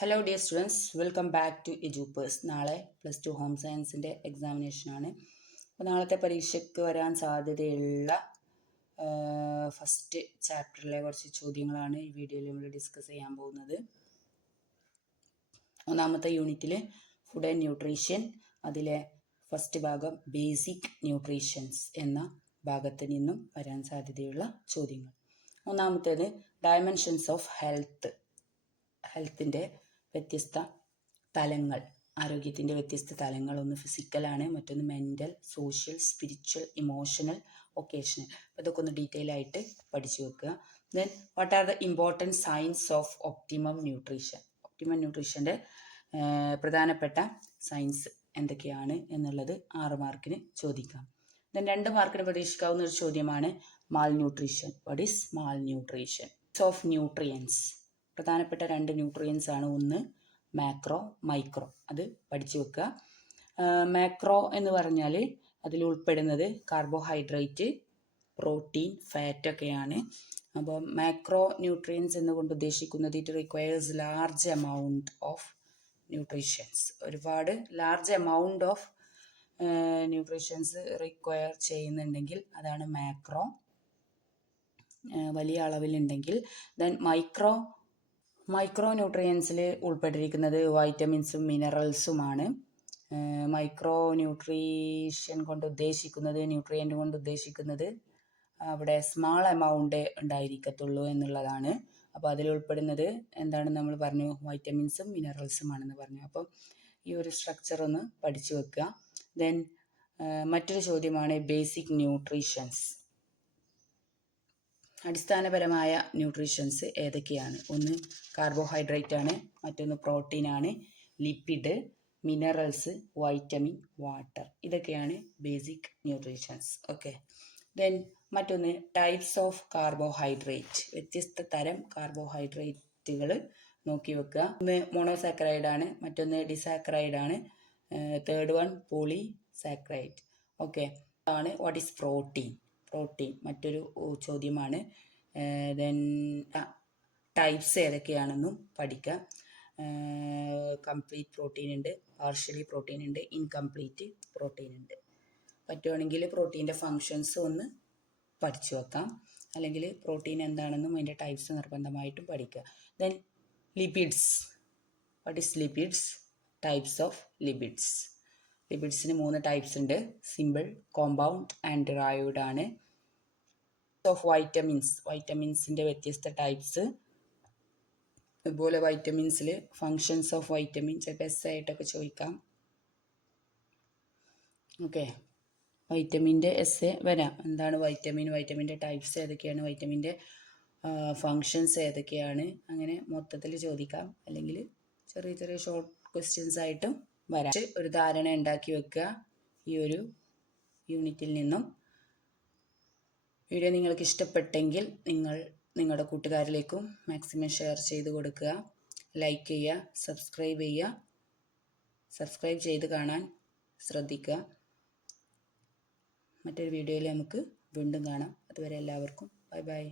Hello dear students, welcome back to എജുപ്പേഴ്സ്. നാളെ +2 home സയൻസിൻ്റെ എക്സാമിനേഷനാണ്. അപ്പോൾ നാളത്തെ പരീക്ഷയ്ക്ക് വരാൻ സാധ്യതയുള്ള ഫസ്റ്റ് ചാപ്റ്ററിലെ കുറച്ച് ചോദ്യങ്ങളാണ് ഈ വീഡിയോയിൽ നമ്മൾ ഡിസ്കസ് ചെയ്യാൻ പോകുന്നത്. ഒന്നാമത്തെ യൂണിറ്റിൽ ഫുഡ് ആൻഡ് ന്യൂട്രീഷൻ, അതിലെ ഫസ്റ്റ് ഭാഗം ബേസിക് ന്യൂട്രീഷൻസ് എന്ന ഭാഗത്ത് നിന്നും വരാൻ സാധ്യതയുള്ള ചോദ്യങ്ങൾ. ഒന്നാമത്തേത് ഡയമെൻഷൻസ് ഓഫ് ഹെൽത്തിൻ്റെ വ്യത്യസ്ത തലങ്ങൾ, ആരോഗ്യത്തിൻ്റെ വ്യത്യസ്ത തലങ്ങൾ. ഒന്ന് ഫിസിക്കലാണ്, മറ്റൊന്ന് mental, social, spiritual, emotional, occasional. അപ്പോൾ ഇതൊക്കെ ഒന്ന് ഡീറ്റെയിൽ ആയിട്ട് പഠിച്ചു വെക്കുക. Then what are the important science of optimum nutrition. Optimum ന്യൂട്രീഷൻ്റെ പ്രധാനപ്പെട്ട സയൻസ് എന്തൊക്കെയാണ് എന്നുള്ളത് 6 മാർക്കിന് ചോദിക്കാം. ദെൻ 2 മാർക്കിന് പ്രതീക്ഷിക്കാവുന്ന ഒരു ചോദ്യമാണ് malnutrition. What is malnutrition? Of nutrients, പ്രധാനപ്പെട്ട 2 ന്യൂട്രിയൻസ് ആണ്. ഒന്ന് മാക്രോ, മൈക്രോ. അത് പഠിച്ചു വെക്കുക. മാക്രോ എന്ന് പറഞ്ഞാൽ അതിൽ ഉൾപ്പെടുന്നത് കാർബോഹൈഡ്രേറ്റ്, പ്രോട്ടീൻ, ഫാറ്റ് ഒക്കെയാണ്. അപ്പോൾ മാക്രോ ന്യൂട്രിയൻസ് എന്നുകൊണ്ട് ഉദ്ദേശിക്കുന്നത് it requires large amount of nutritions. ഒരുപാട് large amount of nutritions require ചെയ്യുന്നുണ്ടെങ്കിൽ അതാണ് മാക്രോ, വലിയ അളവിലുണ്ടെങ്കിൽ. ദെൻ മൈക്രോ ന്യൂട്രിയൻസിൽ ഉൾപ്പെട്ടിരിക്കുന്നത് വൈറ്റമിൻസും മിനറൽസുമാണ്. മൈക്രോ ന്യൂട്രീഷൻ കൊണ്ട് ഉദ്ദേശിക്കുന്നത്, ന്യൂട്രിയൻ്റ് കൊണ്ട് ഉദ്ദേശിക്കുന്നത് അവിടെ സ്മാൾ എമൗണ്ട് ഉണ്ടായിരിക്കത്തുള്ളൂ എന്നുള്ളതാണ്. അപ്പോൾ അതിൽ ഉൾപ്പെടുന്നത് എന്താണ് നമ്മൾ പറഞ്ഞു? വൈറ്റമിൻസും മിനറൽസും ആണെന്ന് പറഞ്ഞു. അപ്പം ഈ ഒരു സ്ട്രക്ചർ ഒന്ന് പഠിച്ചു വെക്കുക. ദെൻ മറ്റൊരു ചോദ്യമാണ് ബേസിക് ന്യൂട്രീഷൻസ്. അടിസ്ഥാനപരമായ ന്യൂട്രീഷൻസ് ഏതൊക്കെയാണ്? ഒന്ന് കാർബോഹൈഡ്രേറ്റ് ആണ്, മറ്റൊന്ന് പ്രോട്ടീനാണ്, ലിപ്പിഡ്, മിനറൽസ്, വൈറ്റമിൻ, വാട്ടർ. ഇതൊക്കെയാണ് ബേസിക് ന്യൂട്രീഷൻസ്. ഓക്കെ. ദെൻ മറ്റൊന്ന് ടൈപ്സ് ഓഫ് കാർബോഹൈഡ്രേറ്റ്. വ്യത്യസ്ത തരം കാർബോഹൈഡ്രേറ്റുകൾ നോക്കി വെക്കുക. ഒന്ന് മോണോസാക്കറൈഡ് ആണ്, മറ്റൊന്ന് ഡിസാക്കറൈഡ് ആണ്, തേർഡ് വൺ പോളിസാക്കറൈഡ്. ഓക്കെ. ആണ് വാട്ട് ഈസ് പ്രോട്ടീൻ. മറ്റൊരു ചോദ്യമാണ്. ദെൻ ടൈപ്സ് ഏതൊക്കെയാണെന്നും പഠിക്കാം. കംപ്ലീറ്റ് പ്രോട്ടീൻ ഉണ്ട്, പാർഷ്യലി പ്രോട്ടീൻ ഉണ്ട്, ഇൻകംപ്ലീറ്റ് പ്രോട്ടീൻ ഉണ്ട്. പറ്റുവാണെങ്കിൽ പ്രോട്ടീൻ്റെ ഫങ്ഷൻസ് ഒന്ന് പഠിച്ചു വെക്കാം, അല്ലെങ്കിൽ പ്രോട്ടീൻ എന്താണെന്നും അതിൻ്റെ ടൈപ്സ് നിർബന്ധമായിട്ടും പഠിക്കുക. Then lipids. What is lipids? Types of lipids. ലിപിഡ്സിന് 3 ടൈപ്സ് ഉണ്ട്. സിമ്പിൾ, കോമ്പൗണ്ട് ആൻഡ് ഡിറൈവ്ഡ് ആണ്. ഓഫ് വൈറ്റമിൻസിൻ്റെ വ്യത്യസ്ത ടൈപ്സ്. അതുപോലെ വൈറ്റമിൻസിൽ ഫങ്ഷൻസ് ഓഫ് വൈറ്റമിൻ ചിലപ്പോൾ എസ് ആയിട്ടൊക്കെ ചോദിക്കാം. ഓക്കെ. വൈറ്റമിൻ്റെ എസ് വരാം. എന്താണ് വൈറ്റമിൻ്റെ ടൈപ്സ് ഏതൊക്കെയാണ്, വൈറ്റമിൻ്റെ ഫങ്ഷൻസ് ഏതൊക്കെയാണ്, അങ്ങനെ മൊത്തത്തിൽ ചോദിക്കാം. അല്ലെങ്കിൽ ചെറിയ ചെറിയ ഷോർട്ട് ക്വസ്റ്റ്യൻസ് ആയിട്ടും വരാം. ഒരു ധാരണ ഉണ്ടാക്കി വെക്കുക ഈ ഒരു യൂണിറ്റിൽ നിന്നും. വീഡിയോ നിങ്ങൾക്ക് ഇഷ്ടപ്പെട്ടെങ്കിൽ നിങ്ങളുടെ കൂട്ടുകാരിലേക്കും മാക്സിമം ഷെയർ ചെയ്ത് കൊടുക്കുക. ലൈക്ക് ചെയ്യുക, സബ്സ്ക്രൈബ് ചെയ്ത് കാണാൻ ശ്രദ്ധിക്കുക. മറ്റൊരു വീഡിയോയിൽ നമുക്ക് വീണ്ടും കാണാം. അതുവരെ എല്ലാവർക്കും ബൈ ബൈ.